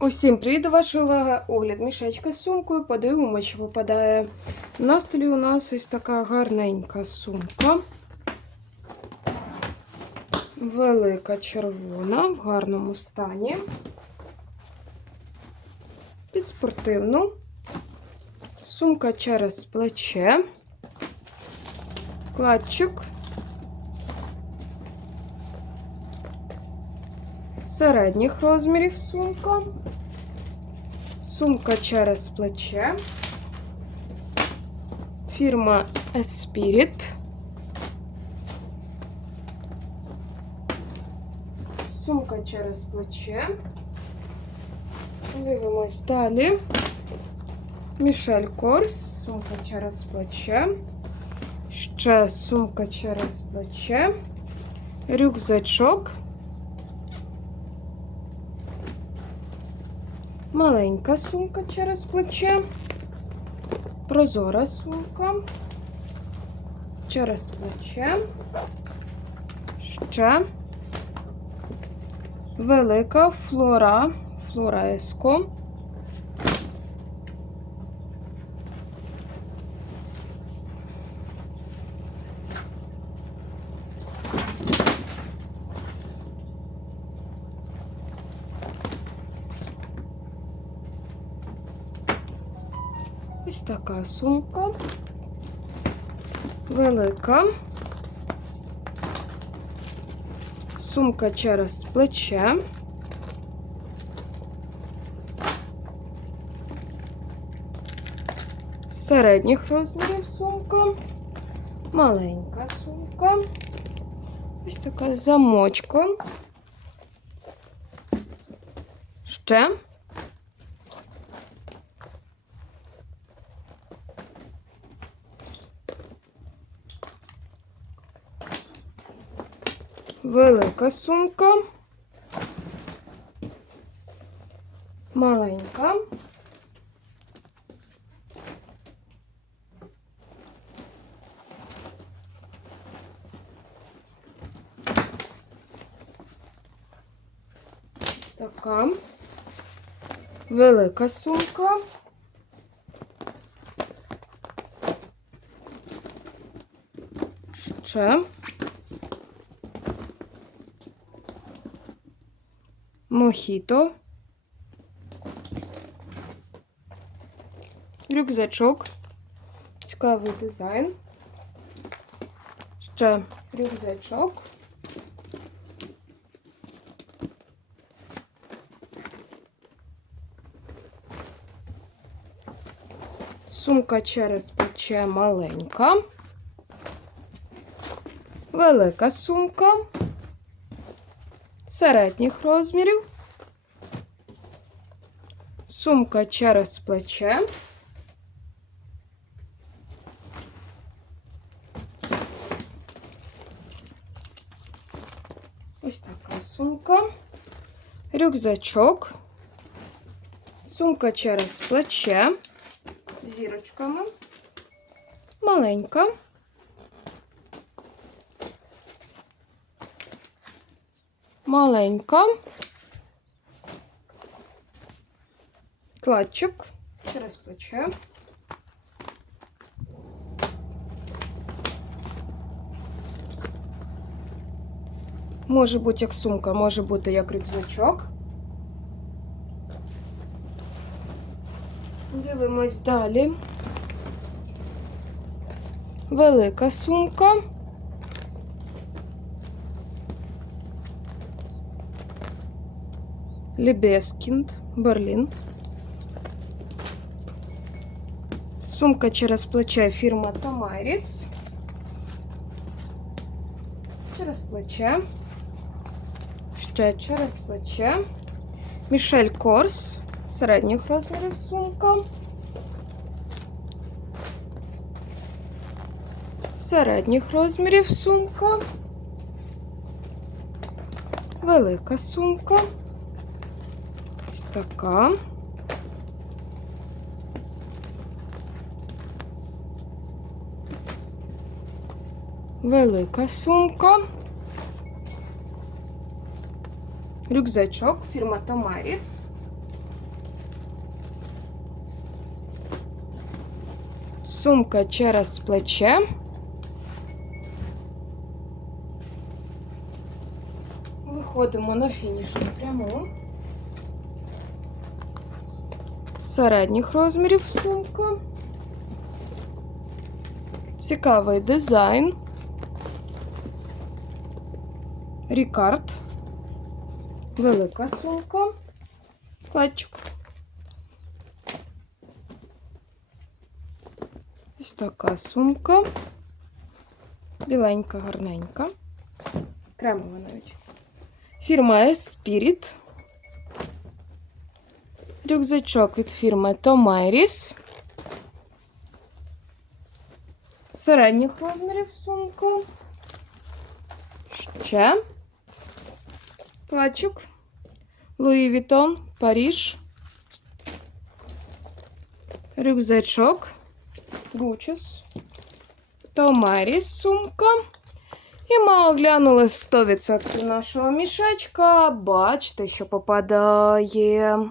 Усім привіт до вашої уваги. Огляд мішечка з сумкою. Подивимося, що випадає. На столі у нас ось така гарненька сумка. Велика червона в гарному стані. Під спортивну. Сумка через плече. Кладчик. Середніх розмірів сумка. Сумка через плече. Фірма Espirit. Сумка через плече. Дивимось далі. Мішель Корс. Сумка через плече. Ще сумка через плече. Рюкзачок. Маленька сумка через плече. Прозора сумка. Через плече. Ще. Велика флора. Флора. Ось така сумка. Велика. Сумка через плече. Середніх розмірів сумка. Маленька сумка. Ось така з замочком. Ще. Велика сумка. Маленька. Така. Велика сумка. Ще. Мохіто. Рюкзачок. Цікавий дизайн. Ще рюкзачок. Сумка через плече маленька. Велика сумка середніх розмірів. Сумка через плече. Ось така сумка. Рюкзачок. Сумка через плече зірочками. Маленька. Маленька. Кладчик через плече. Може бути як сумка, може бути як рюкзачок. Дивимось далі. Велика сумка. Лебескінд, Берлін. Сумка через плече фірма Тамаріс. Через плече. Ще через плече. Мішель Корс. Середніх розмірів сумка. Середніх розмірів сумка. Велика сумка ось така. Велика сумка. Рюкзачок фірма Томаріс. Сумка через плече. Виходимо на фінішну пряму. Середніх розмірів сумка. Цікавий дизайн. Рікард. Велика сумка. Клатчик. Ось така сумка. Біленька, гарненька. Кремова навіть. Фірма Esprit. Рюкзачок від фірми Томайріс. Середніх розмірів сумка. Ще. Плачок. Луї Вітон, Паріж. Рюкзачок. Гучес. Томаріс сумка. І ми оглянули 100% нашого мішечка. Бачите, що попадає.